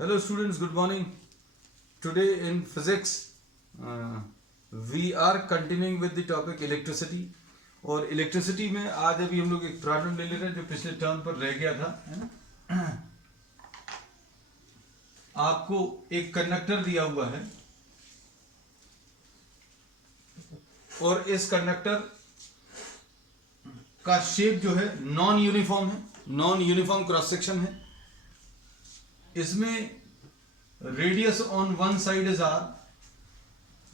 Hello students, good morning. Today in physics we are continuing with the topic electricity. और electricity में आज अभी हम लोग एक प्रॉब्लम ले ले रहे हैं जो पिछले टर्म पर रह गया था, है ना। आपको एक कंडक्टर दिया हुआ है और इस कंडक्टर का शेप जो है नॉन यूनिफॉर्म है, नॉन यूनिफॉर्म क्रॉस सेक्शन है। इसमें radius on one side is r.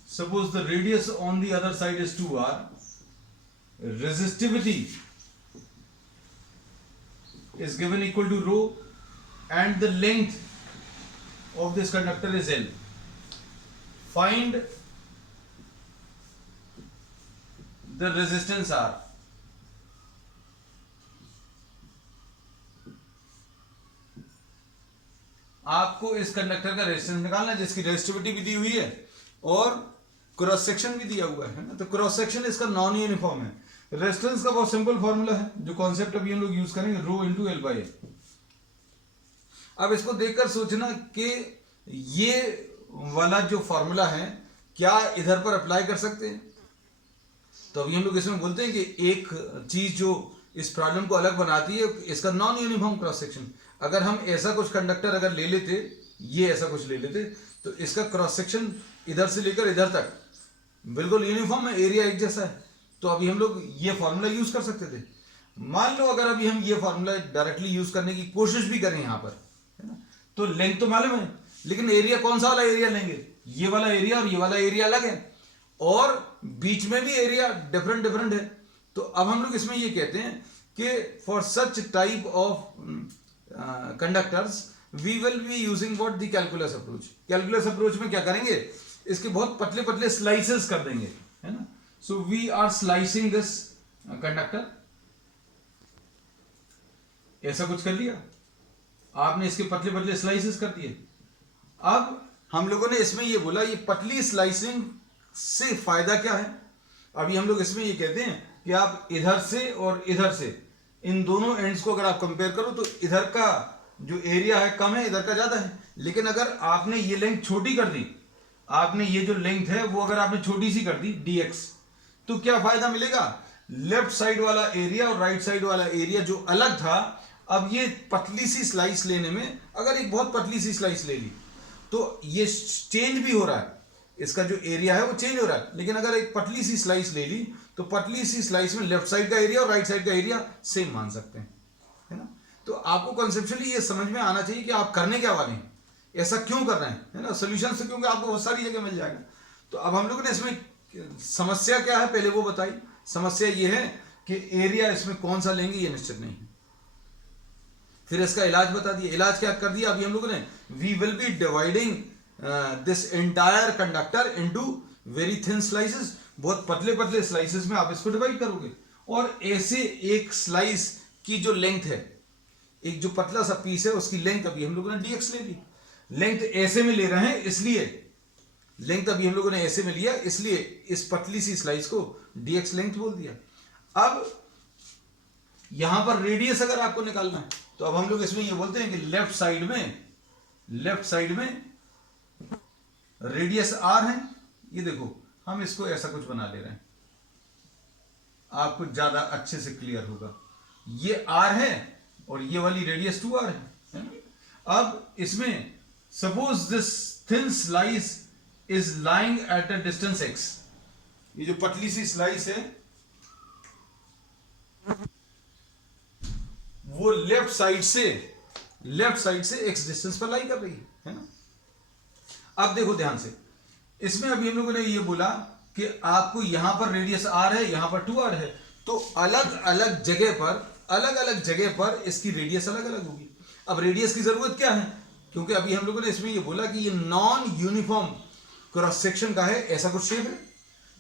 Suppose the radius on the other side is 2r. Resistivity is given equal to rho and the length of this conductor is L. Find the resistance R. आपको इस conductor का resistance निकालना है जिसकी resistivity भी दी हुई है और क्रॉस सेक्शन भी दिया हुआ है ना। तो क्रॉस सेक्शन इसका नॉन यूनिफॉर्म है। रेजिस्टेंस का बहुत सिंपल फॉर्मूला है जो कॉन्सेप्ट अभी हम लोग यूज करेंगे, रो इंटू एल बाई ए। अब इसको देखकर सोचना कि ये वाला जो फॉर्मूला है क्या इधर पर अप्लाई कर सकते हैं। तो अभी हम लोग इसमें बोलते हैं कि एक चीज जो इस प्रॉब्लम को अलग बनाती है इसका नॉन यूनिफॉर्म क्रॉस सेक्शन। अगर हम ऐसा कुछ कंडक्टर अगर ले लेते, ये ऐसा कुछ ले लेते, तो इसका क्रॉस सेक्शन इधर से लेकर इधर तक बिल्कुल यूनिफॉर्म है, एरिया एक जैसा है। तो अभी हम लोग ये फॉर्मूला यूज कर सकते थे। मान लो अगर अभी हम ये फॉर्मूला डायरेक्टली यूज करने की कोशिश भी करें यहां पर, है ना, तो लेंथ तो मालूम है लेकिन एरिया कौन सा वाला एरिया लेंगे, ये वाला एरिया और ये वाला एरिया अलग है और बीच में भी एरिया डिफरेंट डिफरेंट है। तो अब हम लोग इसमें ये कहते हैं कि for such type of conductors we will be using what the calculus approach. Calculus approach में क्या करेंगे, इसके बहुत पतले पतले स्लाइसेस कर देंगे, है ना। So we are slicing this conductor, ऐसा कुछ कर लिया आपने, इसके पतले पतले स्लाइसेस कर दिए। अब हम लोगों ने इसमें ये बोला ये पतली स्लाइसिंग से फायदा क्या है। अभी हम लोग इसमें ये कहते हैं कि आप इधर से और इधर से इन दोनों एंड्स को अगर आप कंपेयर करो तो इधर का जो एरिया है कम है, इधर का ज्यादा है। लेकिन अगर आपने ये लेंथ छोटी कर दी, आपने ये जो लेंथ है वो अगर आपने छोटी सी कर दी dx, तो क्या फायदा मिलेगा, लेफ्ट साइड वाला एरिया और राइट साइड वाला एरिया जो अलग था, अब ये पतली सी स्लाइस लेने में, अगर एक बहुत पतली सी स्लाइस ले ली तो ये चेंज भी हो रहा है, इसका जो एरिया है वो चेंज हो रहा है। लेकिन अगर एक पतली सी स्लाइस ले ली तो पतली सी स्लाइस में लेफ्ट साइड का एरिया और राइट साइड का एरिया सेम मान सकते हैं, है ना। तो आपको कॉन्सेप्चुअली ये समझ में आना चाहिए कि आप करने क्या वाले हैं, ऐसा क्यों कर रहे हैं, है ना। सोल्यूशन से क्योंकि आपको बहुत सारी जगह मिल जाएगा। तो अब हम लोगों ने इसमें समस्या क्या है पहले वो बताई। समस्या ये है कि एरिया इसमें कौन सा लेंगे ये निश्चित नहीं है। फिर इसका इलाज बता दिया। इलाज क्या कर दिया अभी हम लोगों ने, we will be dividing this entire conductor into very thin slices. बहुत पतले पतले स्लाइसेस में आप इसको डिवाइड करोगे और ऐसे एक स्लाइस की जो लेंथ है, एक जो पतला सा पीस है उसकी लेंथ अभी हम लोगों ने dx ले ली। लेंथ ऐसे में ले रहे हैं इसलिए, लेंथ अभी हम लोगों ने ऐसे में लिया इसलिए इस पतली सी स्लाइस को dx लेंथ बोल दिया। अब यहां पर रेडियस अगर आपको निकालना है तो अब हम लोग इसमें ये बोलते हैं कि लेफ्ट साइड में रेडियस r है। ये देखो हम इसको ऐसा कुछ बना ले रहे हैं, आपको ज्यादा अच्छे से क्लियर होगा। ये r है और ये वाली रेडियस 2r है ना? अब इसमें suppose this thin slice is lying at a distance x। ये जो पतली सी स्लाइस है वो लेफ्ट साइड से x डिस्टेंस पर लाई कर रही है ना। अब देखो ध्यान से, इसमें अभी हम लोगों ने ये बोला कि आपको यहां पर रेडियस r है, यहां पर 2r है, तो अलग अलग जगह पर इसकी रेडियस अलग अलग होगी। अब रेडियस की जरूरत क्या है, क्योंकि अभी हम लोगों ने इसमें ये बोला कि ये नॉन यूनिफॉर्म क्रॉस सेक्शन का है, ऐसा कुछ शेप है।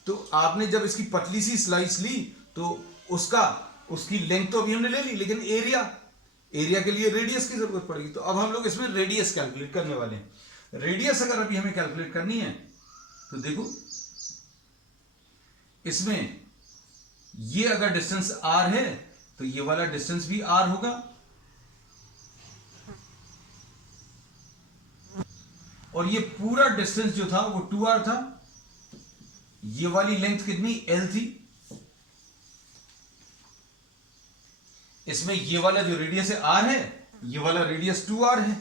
तो आपने जब इसकी पतली सी स्लाइस ली तो उसकी लेंथ तो अभी हमने ले ली, लेकिन एरिया के लिए रेडियस की जरूरत पड़ेगी। तो अब हम लोग इसमें रेडियस कैलकुलेट करने वाले हैं। रेडियस अगर अभी हमें कैलकुलेट करनी है तो देखो इसमें ये अगर डिस्टेंस r है तो ये वाला डिस्टेंस भी r होगा। और ये पूरा डिस्टेंस जो था वो 2r था। ये वाली लेंथ कितनी l थी। इसमें ये वाला जो रेडियस है r है, ये वाला रेडियस 2r है।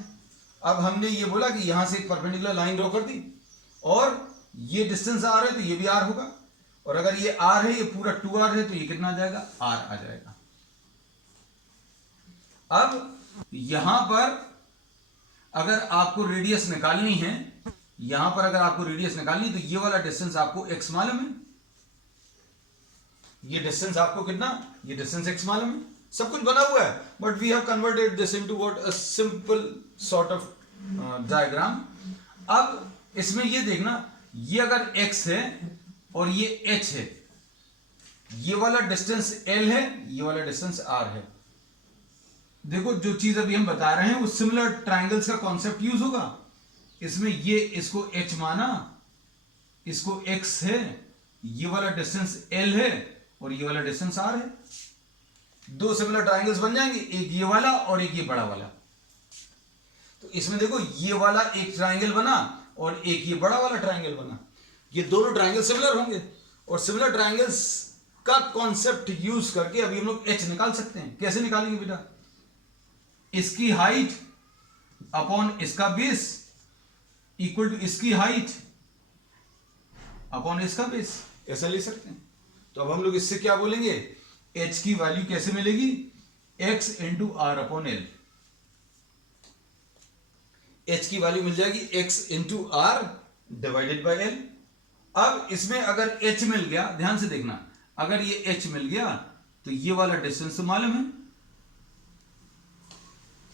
अब हमने ये बोला कि यहां से एक परपेंडिकुलर लाइन ड्रॉ कर दी और ये डिस्टेंस r है तो ये भी r होगा, और अगर ये r है, ये पूरा 2r है, तो ये कितना आ जाएगा, r आ जाएगा। अब यहां पर अगर आपको रेडियस निकालनी है, यहां पर अगर आपको रेडियस निकालनी तो ये वाला डिस्टेंस आपको x मालूम है, ये डिस्टेंस आपको कितना, ये डिस्टेंस x मालूम है, सब कुछ बना हुआ है, but we have converted this into what, a simple sort of diagram. अब इसमें ये देखना, ये अगर x है और ये h है, ये वाला डिस्टेंस l है, ये वाला डिस्टेंस r है। देखो जो चीज अभी हम बता रहे हैं वो सिमिलर ट्रायंगल्स का कॉन्सेप्ट यूज होगा। इसमें ये इसको h माना, इसको x है, ये वाला डिस्टेंस l है और ये वाला डिस्टेंस r है। दो सिमिलर ट्रायंगल्स बन जाएंगे, एक ये वाला और एक ये बड़ा वाला। तो इसमें देखो ये वाला एक ट्रायंगल बना और एक ये बड़ा वाला ट्रायंगल बना। ये दोनों ट्रायंगल सिमिलर होंगे और सिमिलर ट्रायंगल्स का कॉन्सेप्ट यूज करके अभी हम लोग h निकाल सकते हैं। कैसे निकालेंगे बेटा, इसकी हाइट अपॉन इसका बेस इक्वल टू इसकी हाइट अपॉन इसका बेस, ऐसा ले सकते हैं। तो अब हम लोग इससे क्या बोलेंगे, h की वैल्यू कैसे मिलेगी, x into R upon L. h की वैल्यू मिल जाएगी x into R divided by L. अब इसमें अगर h मिल गया, ध्यान से देखना, अगर ये h मिल गया तो ये वाला डिस्टेंस तो मालूम है,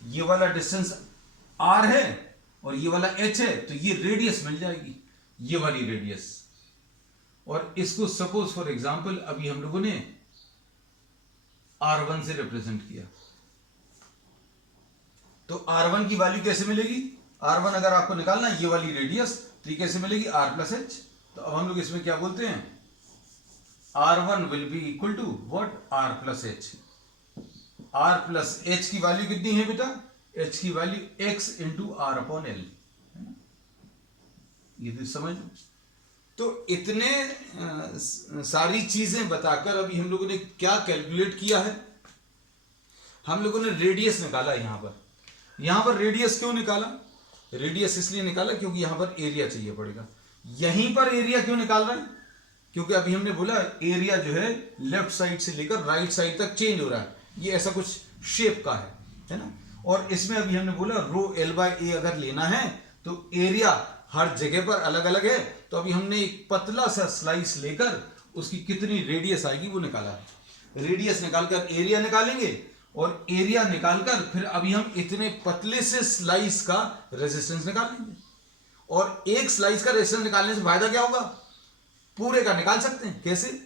ये वाला डिस्टेंस r है और ये वाला h है, तो ये रेडियस मिल जाएगी, ये वाली रेडियस। और इसको सपोज फॉर एग्जांपल अभी हम लोगों ने r1 से रिप्रेजेंट किया, तो r1 की वैल्यू कैसे मिलेगी, r1 अगर आपको निकालना ये वाली रेडियस, तो ये कैसे मिलेगी, r प्लस एच। तो अब हम लोग इसमें क्या बोलते हैं, r1 will be equal to what, r plus H. r plus H की वैल्यू कितनी है बेटा, h की value x into R upon L, ये तो समझ लो। तो इतने सारी चीजें बताकर अभी हम लोगों ने क्या कैलकुलेट किया है, हम लोगों ने रेडियस निकाला। यहां पर रेडियस क्यों निकाला, रेडियस इसलिए निकाला क्योंकि यहां पर एरिया चाहिए पड़ेगा। यहीं पर एरिया क्यों निकाल रहे हैं, क्योंकि अभी हमने बोला एरिया जो है लेफ्ट साइड से लेकर राइट साइड तक चेंज हो रहा है, ये ऐसा कुछ शेप का है ना। और इसमें अभी हमने बोला रो एल बाई ए अगर लेना है तो एरिया हर जगह पर अलग अलग है, तो अभी हमने एक पतला सा स्लाइस लेकर उसकी कितनी रेडियस आएगी वो निकाला है। रेडियस निकालकर एरिया निकालेंगे और एरिया निकालकर फिर अभी हम इतने पतले से स्लाइस का रेजिस्टेंस निकालेंगे। और एक स्लाइस का रेजिस्टेंस निकालने से फायदा क्या होगा, पूरे का निकाल सकते हैं। कैसे,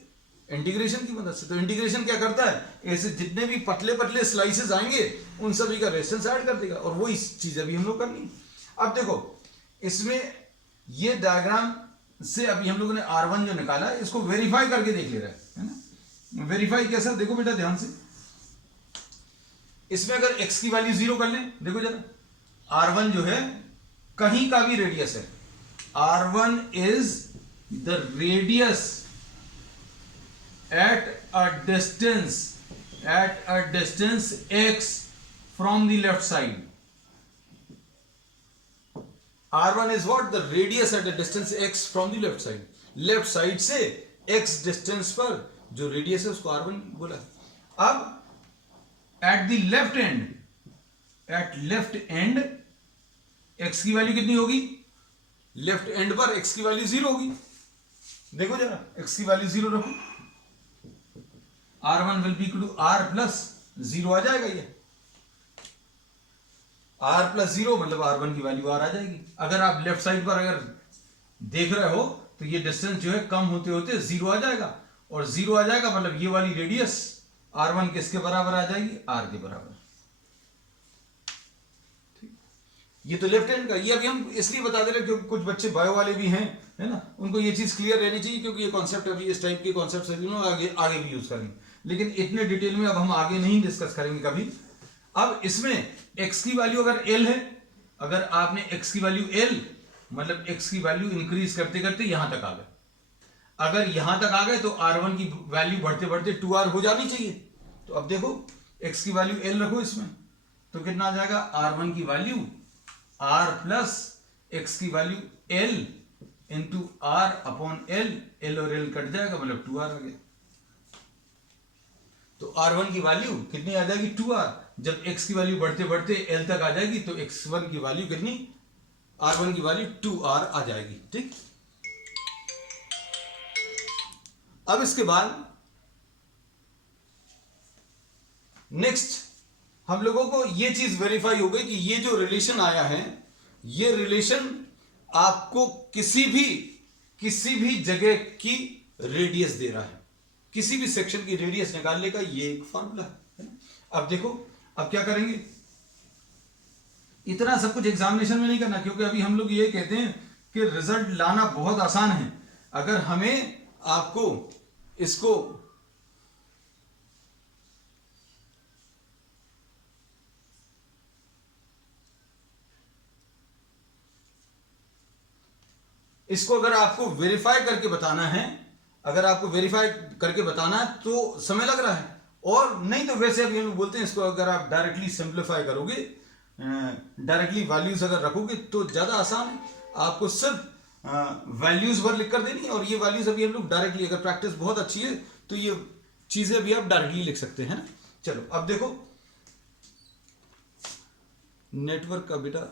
इंटीग्रेशन की मदद से। तो इंटीग्रेशन क्या करता है, ऐसे जितने भी पतले पतले स्लाइसेस आएंगे उन सभी का रेजिस्टेंस ऐड कर देगा, और वही चीज अभी हम लोग करनी है। अब देखो इसमें ये डायग्राम से अभी हम लोगों ने R1 जो निकाला है इसको वेरीफाई करके देख ले रहा है ना। वेरीफाई कैसा, देखो बेटा ध्यान से, इसमें अगर x की वैल्यू 0 कर लें, देखो जरा R1 जो है कहीं का भी रेडियस है, R1 is the radius at a distance x from the left side. R1 is what, the radius at a distance x from the left side. Left side से x डिस्टेंस पर जो radius है उसको R1 बोला। अब at the left end, at left end x की value कितनी होगी, लेफ्ट एंड पर x की वैल्यू 0 होगी। देखो जरा x की वैल्यू 0 रखो, R1 will be equal to R plus 0 आ जाएगा, ये R plus 0 मतलब R1 की वैल्यू R आ जाएगी। अगर आप लेफ्ट साइड पर अगर देख रहे हो तो ये डिस्टेंस जो है कम होते होते 0 आ जाएगा, और 0 आ जाएगा मतलब ये वाली रेडियस R1 किसके बराबर आ जाएगी, R के बराबर। ये तो लेफ्ट हैंड का, ये अभी हम इसलिए बता दे रहे हैं क्योंकि कुछ बच्चे बायो वाले भी हैं, है ना, उनको ये चीज क्लियर रहनी चाहिए, क्योंकि ये कॉन्सेप्ट अभी इस टाइप के कॉन्सेप्ट आगे भी यूज करेंगे, लेकिन इतने डिटेल में अब हम आगे नहीं डिस्कस करेंगे कभी। अब इसमें x की वैल्यू अगर l है, अगर आपने x की वैल्यू l मतलब x की वैल्यू इंक्रीज करते करते यहां तक आ गए। अगर यहां तक आ गए तो R1 की वैल्यू बढ़ते बढ़ते 2R हो जानी चाहिए। तो अब देखो x की वैल्यू L रखो इसमें, तो कितना आ जाएगा, R1 की वैल्यू R प्लस x की value L into R upon L, L और L कट जाएगा मतलब 2R आ गया। तो R1 की वैल्यू कितनी आ जाएगी, 2R। जब x की वैल्यू बढ़ते बढ़ते L तक आ जाएगी तो x1 की वैल्यू कितनी, R1 की वैल्यू 2R आ जाएगी। ठीक, अब इसके बाद नेक्स्ट हम लोगों को ये चीज वेरीफाई हो गई कि ये जो रिलेशन आया है, ये रिलेशन आपको किसी भी जगह की रेडियस दे रहा है, किसी भी सेक्शन की रेडियस निकालने का ये एक फॉर्मूला है। अब देखो, अब क्या करेंगे, इतना सब कुछ एग्जामिनेशन में नहीं करना, क्योंकि अभी हम लोग ये कहते हैं कि रिजल्ट लाना बहुत आसान है। अगर हमें आपको इसको अगर आपको वेरीफाई करके बताना है, अगर आपको वेरीफाई करके बताना है तो समय लग रहा है, और नहीं तो वैसे अभी हम बोलते हैं इसको अगर आप डायरेक्टली सिंप्लीफाई करोगे, डायरेक्टली वैल्यूज अगर रखोगे तो ज्यादा आसान है। आपको सिर्फ वैल्यूज भर लिख कर देनी, और ये वैल्यूज अभी हम लोग डायरेक्टली, अगर प्रैक्टिस बहुत अच्छी है तो ये चीजें भी आप डायरेक्टली लिख सकते हैं ना। चलो अब देखो नेटवर्क का बेटा,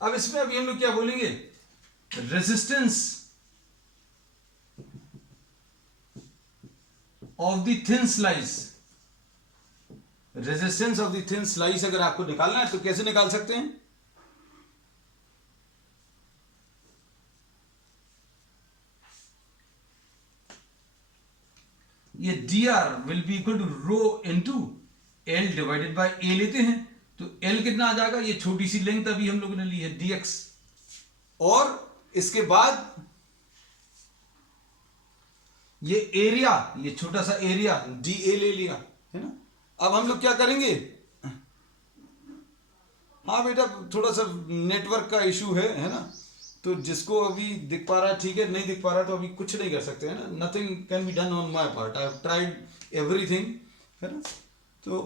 अब इसमें अभी हम लोग क्या बोलेंगे, resistance of the thin slice. Resistance of the thin slice अगर आपको निकालना है तो कैसे निकाल सकते हैं, ये dr will be equal to rho into l divided by a लेते हैं, तो l कितना आ जाएगा, ये छोटी सी लेंथ अभी हम लोगों ने ली है dx, और इसके बाद ये एरिया, ये छोटा सा एरिया dA ले लिया है ना। अब हम लोग क्या करेंगे, हाँ बेटा थोड़ा सा नेटवर्क का इशू है ना, तो जिसको अभी दिख पा रहा है ठीक है, नहीं दिख पा रहा तो अभी कुछ नहीं कर सकते है ना, nothing can be done on my part, I have tried everything है ना। तो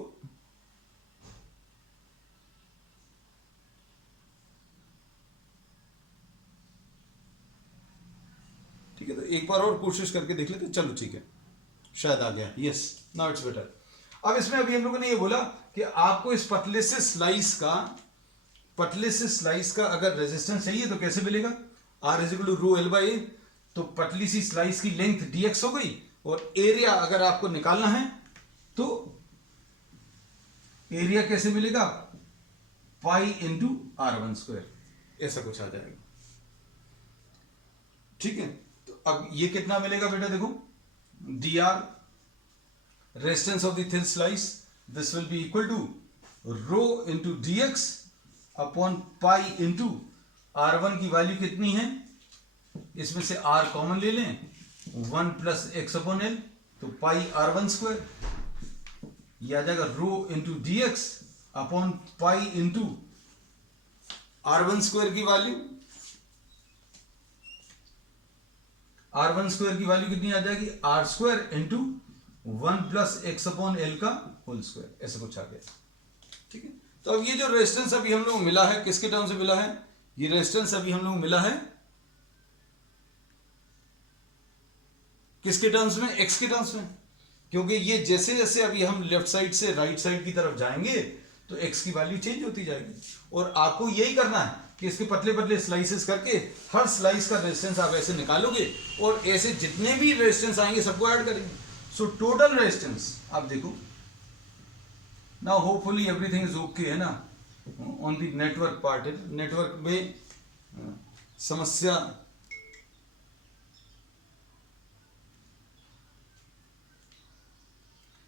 ठीक है, तो एक बार और कोशिश करके देख लेते, चलो ठीक है, शायद आ गया, यस नाउ इट्स बेटर। अब इसमें अभी हम लोगों ने ये बोला कि आपको इस पतले से स्लाइस का अगर रेजिस्टेंस चाहिए तो कैसे मिलेगा, R is equal to rho L by A, तो पतली सी स्लाइस की लेंथ dx हो गई, और एरिया अगर आपको निकालना है तो एरिया कैसे मिलेगा, पाई इंटू R1 स्क्वायर, ऐसा कुछ आ जाएगा। ठीक है, तो अब ये कितना मिलेगा बेटा, देखो dr resistance of the thin slice, this will be equal to rho into dx upon pi into R1 की वैल्यू कितनी है, इसमें से R कॉमन ले लें, 1 प्लस एक्स अपॉन एल, तो पाई R1 स्क्वायर, यह आ जाएगा rho into dx upon pi into R1 square की वैल्यू, R1 स्क्वायर की वैल्यू कितनी आ जाएगी, R square into 1 plus x upon L का होल स्क्वायर, ऐसा कुछ आ गया। ठीक है, तो अब ये जो रेजिस्टेंस अभी हम लोग मिला है किसके टर्म से मिला है, ये रेजिस्टेंस अभी हम लोग मिला है किसके टर्म्स में, x के टर्म्स में, क्योंकि ये जैसे जैसे अभी हम लेफ्ट साइड से राइट साइड की तरफ जाएंगे तो x की वैल्यू चेंज होती जाएगी, और आपको यही करना है कि इसके पतले पतले स्लाइसेस करके हर स्लाइस का रेजिस्टेंस आप ऐसे निकालोगे, और ऐसे जितने भी रेजिस्टेंस आएंगे सबको ऐड करेंगे। सो टोटल रेजिस्टेंस आप देखो, now hopefully everything is okay है ना, on the network part, network में समस्या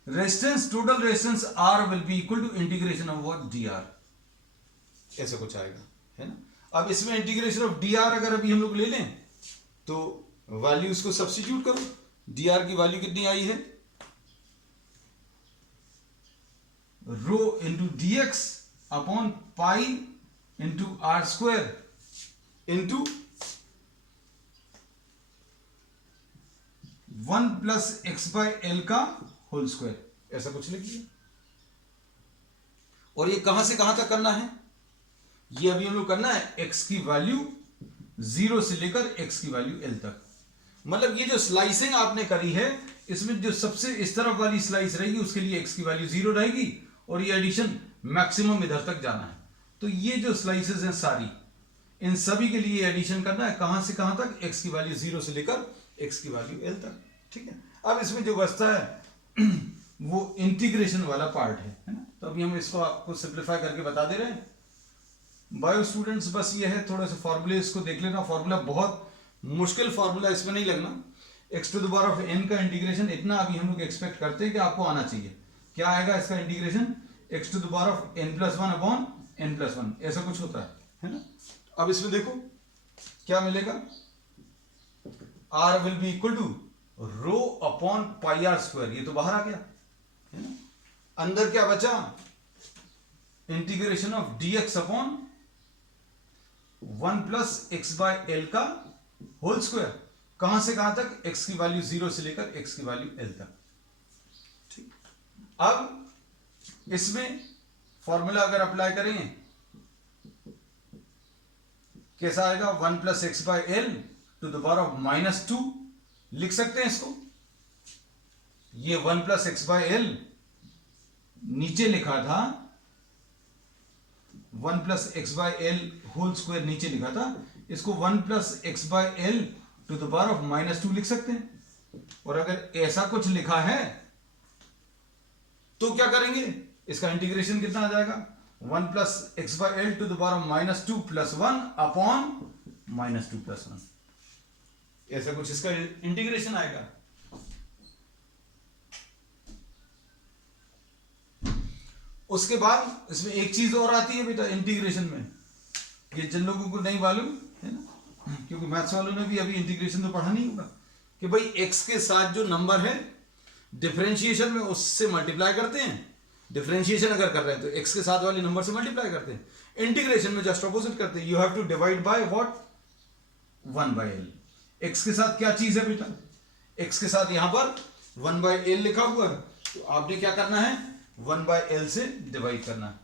resistance, total resistance R will be equal to integration of what dr, ऐसा कुछ आएगा है ना। अब इसमें इंटीग्रेशन ऑफ डी आर अगर अभी हम लोग ले लें तो वैल्यूज को सब्स्टिट्यूट करो, डी आर की वैल्यू कितनी आई है, rho into D X upon pi into R square into 1 plus x by L का होल स्क्वायर, ऐसा कुछ लिखिए। और ये कहां से कहां तक करना है, ये अभी हम लोग करना है x की वैल्यू 0 से लेकर x की वैल्यू l तक। मतलब ये जो स्लाइसिंग आपने करी है इसमें जो सबसे इस तरफ वाली स्लाइस रहेगी उसके लिए x की वैल्यू 0 रहेगी और ये एडिशन मैक्सिमम इधर तक जाना है। तो ये जो स्लाइसेस हैं सारी, इन सभी के लिए एडिशन करना है कहां से कहां तक, x की वैल्यू 0 से लेकर x की वैल्यू l तक। ठीक है, अब इसमें जो बचता है वो इंटीग्रेशन वाला पार्ट है ना। तो अभी हम इसको आपको सिंप्लीफाई करके बता दे रहे हैं। बायो स्टूडेंट्स बस ये है, थोड़े से फॉर्मूले इसको देख लेना। फॉर्मूला बहुत मुश्किल फॉर्मूला इसमें नहीं लगना। x to the power of n का इंटीग्रेशन इतना अभी हम लोग एक्सपेक्ट करते हैं कि आपको आना चाहिए। क्या आएगा इसका integration, x to the power of n plus 1 upon n plus 1, ऐसा कुछ होता है ना। अब इसमें देखो क्या मिलेगा, r will be equal to rho upon pi r square, ये तो बाहर आ गया है ना। अंदर क्या बचा, integration of dx upon 1 plus x by L का होल स्क्वायर, कहां से कहां तक, x की वैल्यू 0 से लेकर x की वैल्यू l तक। ठीक, अब इसमें फॉर्मूला अगर अप्लाई करेंगे कैसा आएगा, 1 plus x by l to the power of -2 लिख सकते हैं इसको। ये 1 प्लस एक्स बाय एल नीचे लिखा था, 1 plus x by l whole square नीचे लिखा था, इसको 1 plus x by l to the power of -2 लिख सकते हैं। और अगर ऐसा कुछ लिखा है तो क्या करेंगे, इसका इंटीग्रेशन कितना आ जाएगा, 1 plus x by l to the power of -2 plus 1 upon -2 plus 1, ऐसा कुछ इसका इंटीग्रेशन आएगा। उसके बाद इसमें एक चीज और आती है बेटा इंटीग्रेशन में, ये जिन लोगों को नहीं मालूम है ना, क्योंकि मैथ्स वालों ने भी अभी इंटीग्रेशन तो पढ़ा नहीं होगा, कि भाई x के साथ जो नंबर है डिफरेंशिएशन में उससे मल्टीप्लाई करते हैं। डिफरेंशिएशन अगर कर रहे हैं तो x के साथ वाले नंबर से मल्टीप्लाई करते हैं। इंटीग्रेशन में जस्ट अपोजिट करते हैं, you have to divide by what, 1 बाय l। x के साथ क्या चीज है बेटा, x के साथ यहां पर 1 बाय l लिखा हुआ है, तो आपने क्या करना है, 1 बाय l से डिवाइड करना है।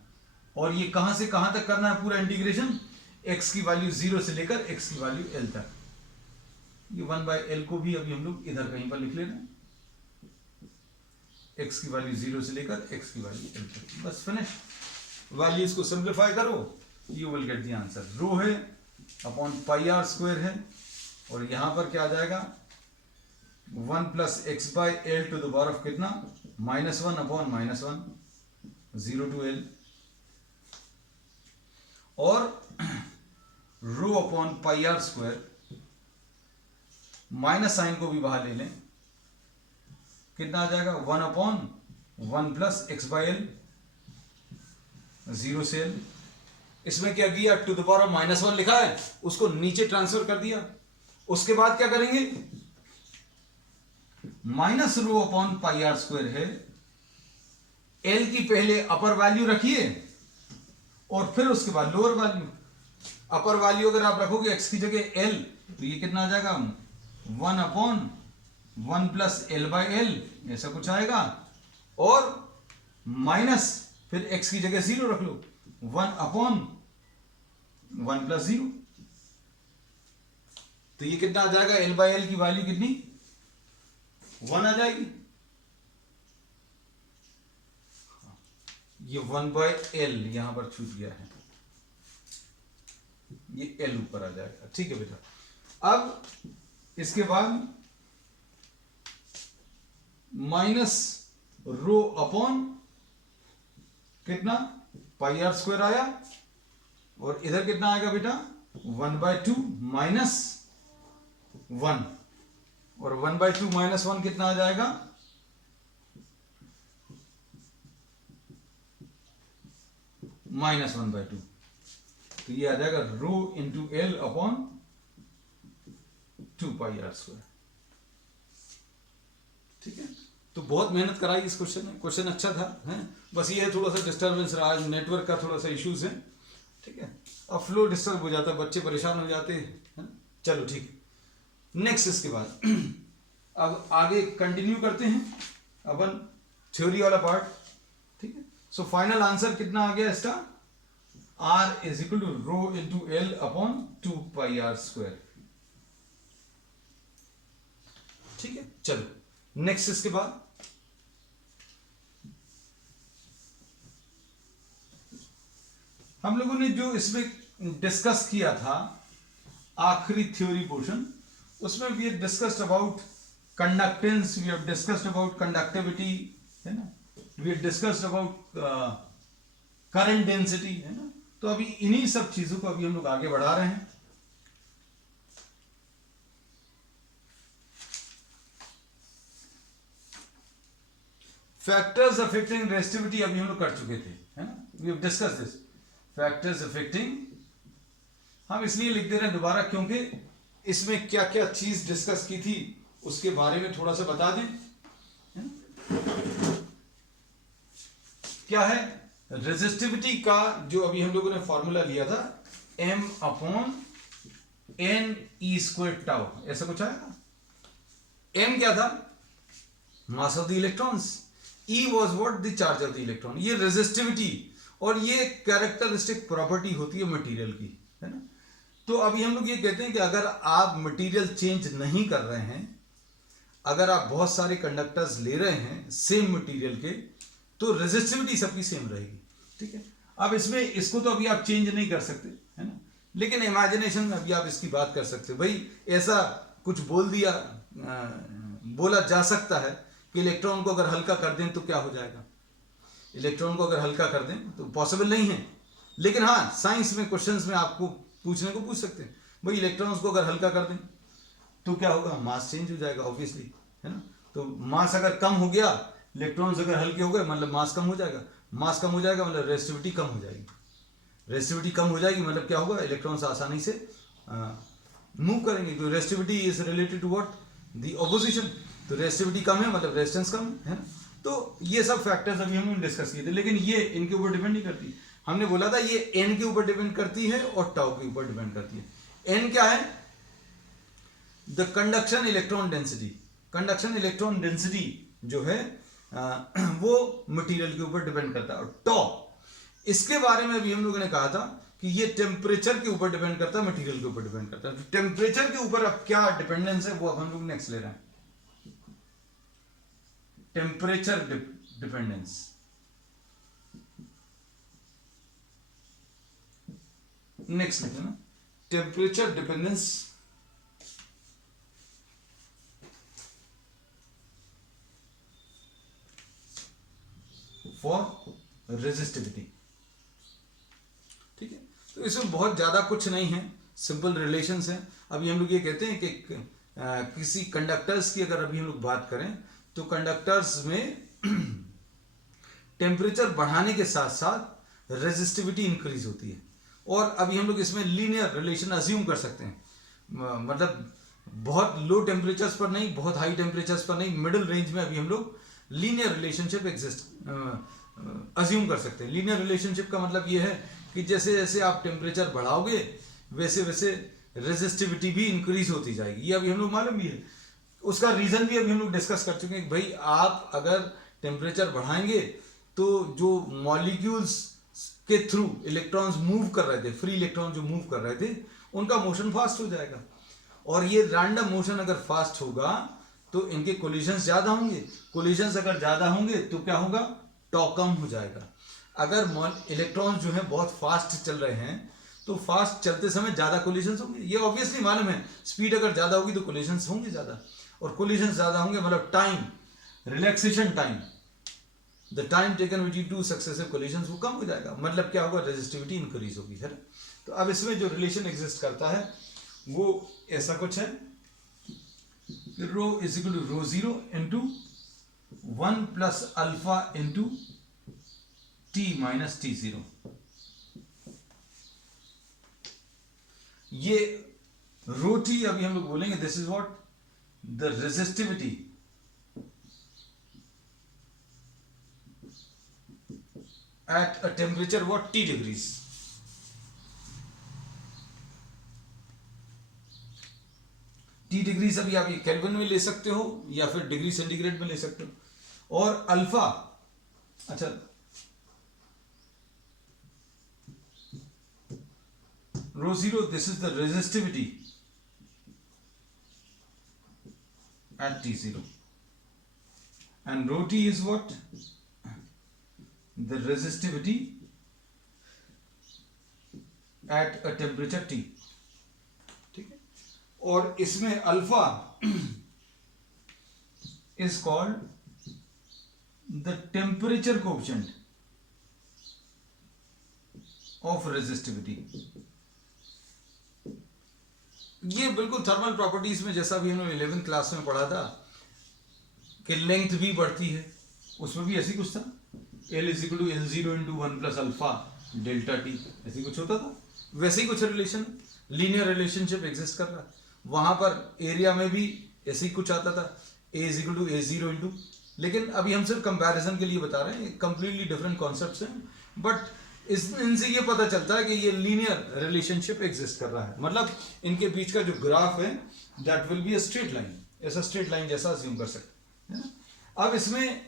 और ये कहां से कहां तक करना है पूरा इंटीग्रेशन, x की वैल्यू 0 से लेकर x की वैल्यू l तक। ये 1 बाय l को भी अभी हम लोग इधर कहीं पर लिख लेना, x की वैल्यू 0 से लेकर x की वैल्यू l तक, बस फिनिश। वैल्यूज को सिंप्लीफाई करो, you will get the answer. Rho है अपॉन पाई आर स्क्वायर है, और यहां पर क्या आ जाएगा, 1 plus x by l to the power of कितना, -1 अपॉन -1, 0 टू l, और rho upon pi r square, minus sign को भी बाहर ले लें, कितना आ जाएगा, 1 upon 1 plus x by l, 0 से l। इसमें क्या किया, टू द पावर ऑफ -1 लिखा है, उसको नीचे ट्रांसफर कर दिया। उसके बाद क्या करेंगे, minus rho upon pi r square है, एल की पहले अपर वैल्यू रखिए और फिर उसके बाद लोअर वैल्यू। अपर वैल्यू अगर आप रखोगे x की जगह l, तो ये कितना आ जाएगा, 1 upon 1 plus L by L, ऐसा कुछ आएगा। और माइनस फिर x की जगह 0 रख लो, 1 अपॉन 1 प्लस 0, तो ये कितना आ जाएगा, l बाय एल की वैल्यू कितनी, 1 आ जाएगी। ये 1 बाय एल यहां पर छूट गया है, ये l ऊपर आ जाएगा। ठीक है बेटा, अब इसके बाद माइनस रो अपॉन कितना, पाई आर स्क्वायर आया, और इधर कितना आएगा बेटा, 1/2 माइनस 1, और 1/2 माइनस 1 कितना आ जाएगा, -1/2। तो ये आ जाएगा rho into l upon 2πr²। ठीक है, तो बहुत मेहनत कराई इस क्वेश्चन में, क्वेश्चन अच्छा था है, बस ये थोड़ा सा डिस्टर्बेंस रहा, नेटवर्क का थोड़ा सा इश्यूज है। ठीक है, अब फ्लो डिस्टर्ब हो जाता है, बच्चे परेशान हो जाते हैं। चलो ठीक, नेक्स्ट इसके बाद अब आगे कंटिन्यू करते हैं अपन थ्योरी वाला पार्ट। ठीक है, सो फाइनल आंसर कितना आ गया इसका, R is equal to rho into l upon 2πr²। ठीक है, चलो नेक्स्ट इसके बाद हम लोगों ने जो इसमें डिस्कस किया था आखिरी थ्योरी पोर्शन, उसमें we have discussed about conductance, we have discussed about conductivity, है ना, we have discussed about current density, है ना। तो अभी इन्हीं सब चीजों को अभी हम लोग आगे बढ़ा रहे हैं। फैक्टर्स अफेक्टिंग रेजिस्टिविटी अभी हम लोग कर चुके थे, है ना, we have discuss this factors affecting. हम इसलिए लिख दे रहे हैं दोबारा क्योंकि इसमें क्या क्या चीज डिस्कस की थी उसके बारे में थोड़ा सा बता दें, है ना? क्या है रेजिस्टिविटी का, जो अभी हम लोगों ने फॉर्मूला लिया था m upon n e² tau, ऐसा कुछ आएगा। m क्या था, mass of the electrons, e was what, the charge of the electron. ये रेजिस्टिविटी और ये कैरेक्टरिस्टिक प्रॉपर्टी होती है मटेरियल की, है ना। तो अभी हम लोग ये कहते हैं कि अगर आप मटेरियल चेंज नहीं कर रहे हैं, अगर आप बहुत सारे कंडक्टर्स ले रहे हैं सेम मटेरियल के, तो रेजिस्टिविटी सबकी सेम रहेगी। ठीक है, अब इसमें इसको तो अभी आप चेंज नहीं कर सकते, है ना, लेकिन इमेजिनेशन में अभी आप इसकी बात कर सकते हो। भाई ऐसा कुछ बोल दिया, बोला जा सकता है कि इलेक्ट्रॉन को अगर हल्का कर दें तो क्या हो जाएगा, इलेक्ट्रॉन को अगर हल्का कर दें तो पॉसिबल नहीं है, लेकिन हाँ साइंस में क्वेश्चंस में आपको पूछने को पूछ सकते हैं, भाई इलेक्ट्रॉन्स को अगर हल्का कर दें तो क्या होगा, मास चेंज हो जाएगा ऑब्वियसली, है ना। तो मास अगर कम हो गया, इलेक्ट्रॉन्स अगर हल्के हो गए, मतलब मास कम हो जाएगा, मास कम हो जाएगा मतलब रेजिस्टिविटी कम हो जाएगी, रेजिस्टिविटी कम हो जाएगी मतलब क्या होगा, इलेक्ट्रॉन्स आसानी से मूव करेंगे। तो resistivity is related to what, the opposition. तो रेजिस्टिविटी कम है मतलब रेजिस्टेंस कम है ना। तो ये सब फैक्टर्स अभी हमने डिस्कस किए थे, लेकिन ये इनके ऊपर डिपेंड नहीं करती। हमने बोला था ये एन के ऊपर डिपेंड करती है और टाउ के ऊपर डिपेंड करती है। एन क्या है, the conduction electron density. Conduction electron density जो है वो मटेरियल के ऊपर डिपेंड करता है। और टॉ, इसके बारे में भी हम लोगों ने कहा था कि ये टेम्परेचर के ऊपर डिपेंड करता है, मटेरियल के ऊपर डिपेंड करता है। तो टेम्परेचर के ऊपर अब क्या डिपेंडेंस है वो अब हम लोग नेक्स्ट ले रहे हैं, टेम्परेचर डिपेंडेंस। नेक्स्ट लिखे ना, टेम्परेचर डिपेंडेंस फॉर रेजिस्टिविटी। ठीक है, तो इसमें बहुत ज्यादा कुछ नहीं है, सिंपल रिलेशंस हैं। अभी हम लोग ये कहते हैं कि किसी कंडक्टर्स की अगर अभी हम लोग बात करें तो कंडक्टर्स में टेम्परेचर बढ़ाने के साथ साथ रेजिस्टिविटी इंक्रीज होती है। और अभी हम लोग इसमें लीनियर रिलेशन अज्यूम कर सकते हैं, मतलब बहुत लो टेम्परेचर्स पर नहीं, बहुत हाई टेम्परेचर्स पर नहीं, मिडिल रेंज में अभी हम लोग लीनियर रिलेशनशिप एग्जिस्ट अज्यूम कर सकते हैं। लीनियर रिलेशनशिप का मतलब ये है कि जैसे जैसे आप टेम्परेचर बढ़ाओगे वैसे वैसे रेजिस्टिविटी भी इंक्रीज होती जाएगी। ये अभी हम लोग मालूम भी है, उसका रीजन भी अभी हम लोग डिस्कस कर चुके हैं कि भाई आप अगर टेम्परेचर बढ़ाएंगे तो जो मॉलिक्यूल्स के थ्रू इलेक्ट्रॉन्स मूव कर रहे थे, फ्री इलेक्ट्रॉन जो मूव कर रहे थे, उनका मोशन फास्ट हो जाएगा। और ये रैंडम मोशन अगर फास्ट होगा तो इनके कोलिजन्स ज्यादा होंगे, कोलिजन्स अगर ज्यादा होंगे तो क्या होगा, टॉ कम हो जाएगा। अगर इलेक्ट्रॉन्स जो है बहुत फास्ट चल रहे हैं तो फास्ट चलते समय ज्यादा कोलिजन्स होंगे, ये ऑब्वियसली मालूम है। स्पीड अगर ज्यादा होगी तो कोलिजन्स होंगे ज्यादा, और कोलिजन्स ज्यादा होंगे मतलब time, relaxation time, the time taken which two successive collisions वो कम हो जाएगा, मतलब क्या होगा, रेजिस्टिविटी इंक्रीज होगी, है ना। तो अब इसमें जो रिलेशन एग्जिस्ट करता है वो ऐसा कुछ है, rho is equal to rho zero into 1 plus alpha into T minus T zero. ये रो टी अभी हम लोग बोलेंगे this is what the resistivity at a temperature what T degrees. T degrees अभी आप ये केल्विन में ले सकते हो या फिर डिग्री सेंटीग्रेड में ले सकते हो। और अल्फा, अच्छा rho 0 this is the resistivity at T0 and rho T is what the resistivity at a temperature T। ठीक है, और इसमें alpha is called the temperature coefficient of resistivity। ये बिल्कुल थर्मल प्रॉपर्टीज में जैसा भी हमने 11th क्लास में पढ़ा था कि लेंथ भी बढ़ती है, उसमें भी ऐसी कुछ था L is equal to L0 into 1 plus alpha delta T, ऐसी कुछ होता था। वैसे ही कुछ रिलेशन, लीनियर रिलेशनशिप एग्जिस्ट कर रहा है। वहां पर एरिया में भी ऐसे ही कुछ आता था A is equal to A0 into, लेकिन अभी हम सिर्फ कंपैरिजन के लिए बता रहे हैं, कंप्लीटली डिफरेंट कॉन्सेप्ट्स हैं, बट इनसे ये पता चलता है कि ये लीनियर रिलेशनशिप एग्जिस्ट कर रहा है। मतलब इनके बीच का जो ग्राफ है that will be a straight line, ऐसा स्ट्रेट लाइन जैसा अज्यूम कर सकते हैं। अब इसमें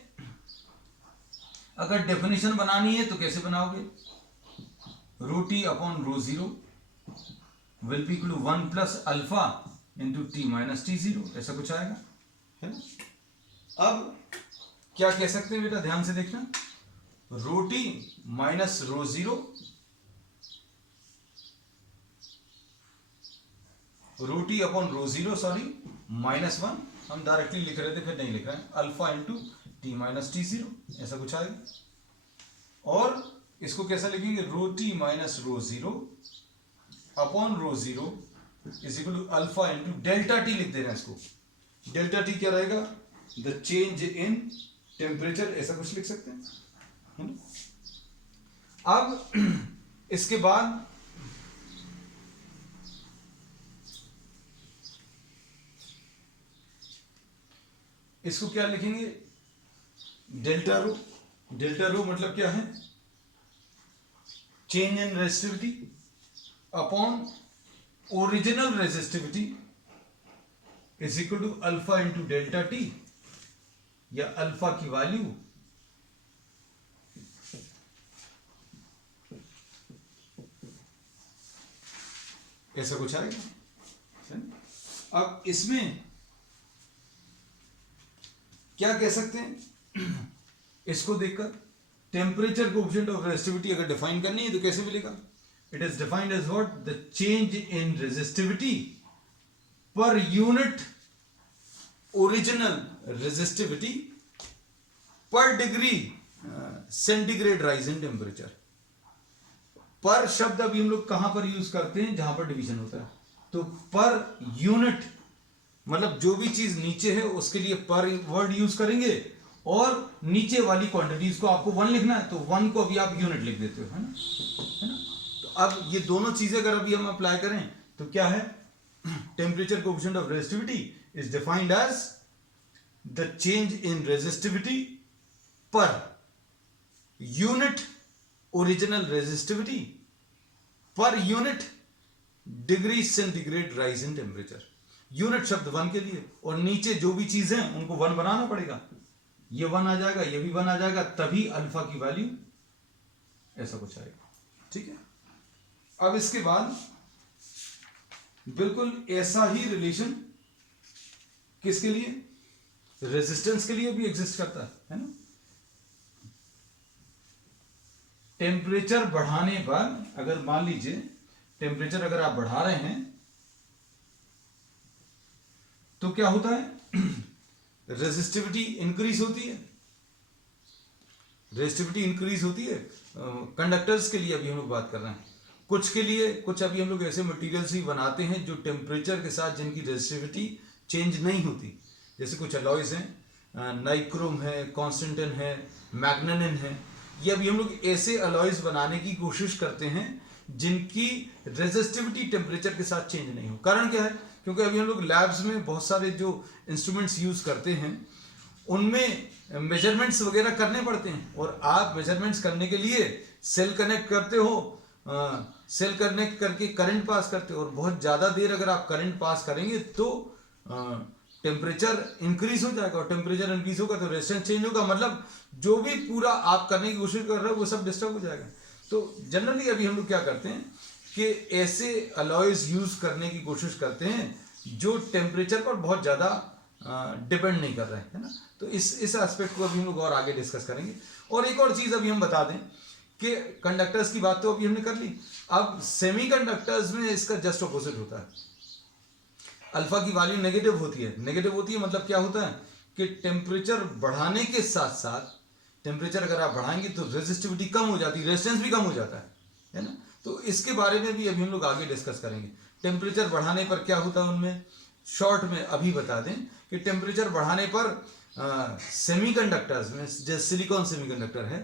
अगर डेफिनेशन बनानी है तो कैसे बनाओगे, rho T upon rho 0 will be equal to 1 plus alpha into T minus T0, ऐसा कुछ आएगा, है ना। अब क्या कह सकते हैं बेटा, ध्यान से देखना, रो टी माइनस रो 0 रो T upon rho 0 sorry minus 1, हम डायरेक्टली लिख रहे थे फिर नहीं लिख रहे हैं, alpha into T minus T0, ऐसा कुछ आएगा। और इसको कैसा लिखेंगे, rho T minus rho 0 upon rho 0 is equal to alpha into delta T लिख दे रहे हैं इसको। डेल्टा टी क्या रहेगा, द चेंज इन टेम्परेचर, ऐसा कुछ लिख सकते हैं, है ना। अब इसके बाद इसको क्या लिखेंगे, डेल्टा रो। डेल्टा रो मतलब क्या है, change in resistivity upon original resistivity is equal to alpha into delta T, या अल्फा की वैल्यू ऐसा कुछ आएगा। अब इसमें क्या कह सकते हैं, इसको देखकर टेम्परेचर कोएफिशिएंट ऑफ रेजिस्टिविटी अगर डिफाइन करनी है तो कैसे मिलेगा, it is defined as what the change in resistivity per unit original resistivity per degree centigrade rise in temperature. पर शब्द अभी हम लोग कहां पर यूज करते हैं, जहां पर डिवीजन होता है, तो पर यूनिट मतलब जो भी चीज नीचे है उसके लिए पर वर्ड यूज करेंगे, और नीचे वाली क्वांटिटीज को आपको 1 लिखना है तो 1 को अभी आप यूनिट लिख देते हो, है ना। तो अब ये दोनों चीजें अगर अभी हम अप्लाई करें तो क्या है, temperature coefficient of resistivity is defined as the change in resistivity per unit original resistivity per unit degree centigrade rise in temperature. Unit शब्द 1 के लिए, और नीचे जो भी चीजें हैं उनको 1 बनाना पड़ेगा, ये 1 आ जाएगा, ये भी 1 आ जाएगा, तभी अल्फा की वैल्यू ऐसा कुछ आएगा, ठीक है। अब इसके बाद बिल्कुल ऐसा ही रिलेशन किसके लिए, रेजिस्टेंस के लिए भी एग्जिस्ट करता है ना। टेम्परेचर बढ़ाने पर, अगर मान लीजिए टेम्परेचर अगर आप बढ़ा रहे हैं तो क्या होता है, रेजिस्टिविटी इंक्रीज होती है, रेजिस्टिविटी इंक्रीज होती है। कंडक्टर्स के लिए अभी हम लोग बात कर रहे हैं, कुछ के लिए, कुछ अभी हम लोग ऐसे मटेरियल्स ही बनाते हैं जो टेम्परेचर के साथ जिनकी रेजिस्टिविटी चेंज नहीं होती, जैसे कुछ अलॉयज हैं, नाइक्रोम है, कॉन्स्टेंटिन है, मैग्नेनिन है। ये अभी हम लोग ऐसे अलॉयज बनाने की कोशिश करते हैं जिनकी रेजिस्टिविटी टेम्परेचर के साथ चेंज नहीं हो। कारण क्या है, क्योंकि अभी हम लोग लैब्स में बहुत सारे जो इंस्ट्रूमेंट्स यूज करते हैं उनमें मेजरमेंट्स वगैरह करने पड़ते हैं, और आप मेजरमेंट्स करने के लिए सेल कनेक्ट करते हो, सेल कनेक्ट करके करंट पास करते हो, और बहुत ज़्यादा देर अगर आप करंट पास करेंगे तो टेम्परेचर इंक्रीज हो जाएगा, और टेम्परेचर इंक्रीज होगा तो रेजिस्टेंस चेंज होगा, मतलब जो भी पूरा आप करने की कोशिश कर रहे हो वो सब डिस्टर्ब हो जाएगा। तो जनरली अभी हम लोग क्या करते हैं कि ऐसे अलॉयज यूज करने की कोशिश करते हैं जो टेम्परेचर पर बहुत ज़्यादा डिपेंड नहीं कर रहे हैं, है ना। तो इस एस्पेक्ट को अभी हम लोग और आगे डिस्कस करेंगे। और एक और चीज़ अभी हम बता दें कि कंडक्टर्स की बात तो अभी हमने कर ली, अब सेमीकंडक्टर्स में इसका जस्ट ऑपोजिट होता है। अल्फा की वैल्यू नेगेटिव होती है। नेगेटिव होती है मतलब क्या होता है कि टेम्परेचर बढ़ाने के साथ साथ, टेम्परेचर अगर आप बढ़ाएंगे तो रेजिस्टिविटी कम हो जाती है, रेजिस्टेंस भी कम हो जाता है ना। तो इसके बारे में भी अभी हम लोग आगे डिस्कस करेंगे। टेम्परेचर बढ़ाने पर क्या होता है उनमें, शॉर्ट में अभी बता दें कि टेम्परेचर बढ़ाने पर सेमीकंडक्टर्स में, जैसे सिलिकॉन सेमीकंडक्टर है,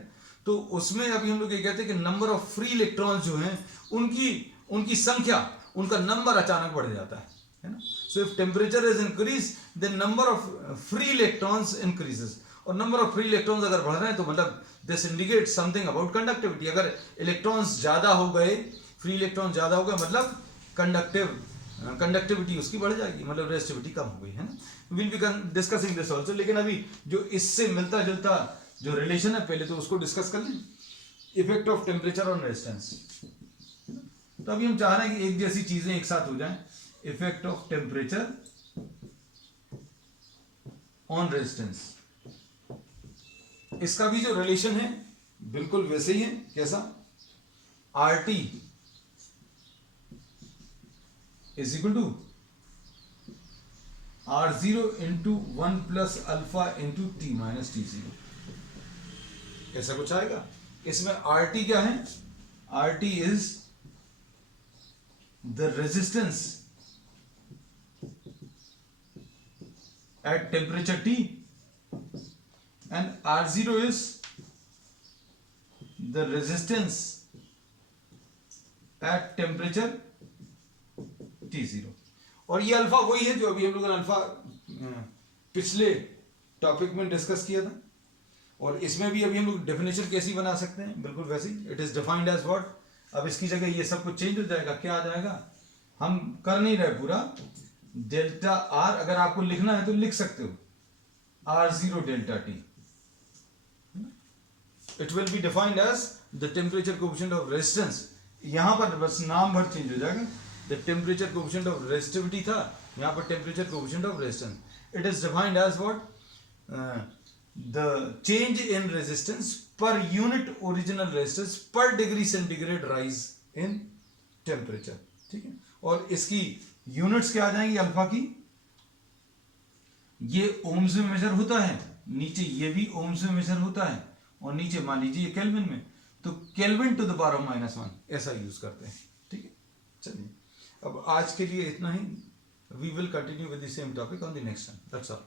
तो उसमें अभी हम लोग ये कहते हैं कि नंबर ऑफ फ्री इलेक्ट्रॉन्स जो हैं उनकी संख्या, उनका नंबर अचानक बढ़ जाता है ना। So if temperature is increase then number of free electrons increases, और नंबर ऑफ फ्री इलेक्ट्रॉन्स अगर बढ़ रहे हैं तो मतलब this indicates something about conductivity. अगर इलेक्ट्रॉन्स ज्यादा हो गए, फ्री इलेक्ट्रॉन ज्यादा हो गए, मतलब कंडक्टिविटी उसकी बढ़ जाएगी, मतलब रेजिस्टिविटी कम हो गई, है ना। Will be discussing this also, लेकिन अभी जो इससे मिलता जुलता जो रिलेशन है पहले तो उसको डिस्कस कर लें, effect of temperature on resistance. तो अभी हम चाह रहे हैं कि एक जैसी चीजें एक साथ हो जाएं, effect of temperature on resistance. इसका भी जो रिलेशन है बिल्कुल वैसे ही है, कैसा, RT is equal to R0 into 1 plus alpha into T minus T0, ऐसा कुछ आएगा। इसमें RT क्या है, RT is the resistance at temperature T, and R0 is the resistance at temperature T0। और ये अल्फा वही है जो अभी हम लोगों ने अल्फा पिछले टॉपिक में डिस्कस किया था, और इसमें भी अभी हम लोग डेफिनेशन कैसी बना सकते हैं, बिल्कुल वैसी, it is defined as what. अब इसकी जगह ये सब कुछ चेंज हो जाएगा, क्या आ जाएगा, हम कर नहीं रहे पूरा, डेल्टा आर, अगर आपको लिखना है तो लिख सकते हो, R0 delta T, it will be defined as the temperature coefficient of resistance. यहां पर बस नाम भर चेंज हो जाएगा, the temperature coefficient of resistivity था, यहां पर temperature coefficient of resistance. It is defined as what, the change in resistance per unit original resistance per degree centigrade rise in temperature, ठीक है। और इसकी यूनिट्स क्या आ जाएंगी अल्फा की, ये ओम्स में मेजर होता है, नीचे ये भी ओम्स में मेजर होता है, और नीचे मान लीजिए ये केल्विन में, तो Kelvin to the power of -1 ऐसा यूज करते हैं, ठीक है। चलिए अब आज के लिए इतना ही, we will continue with the same topic on the next time, that's all.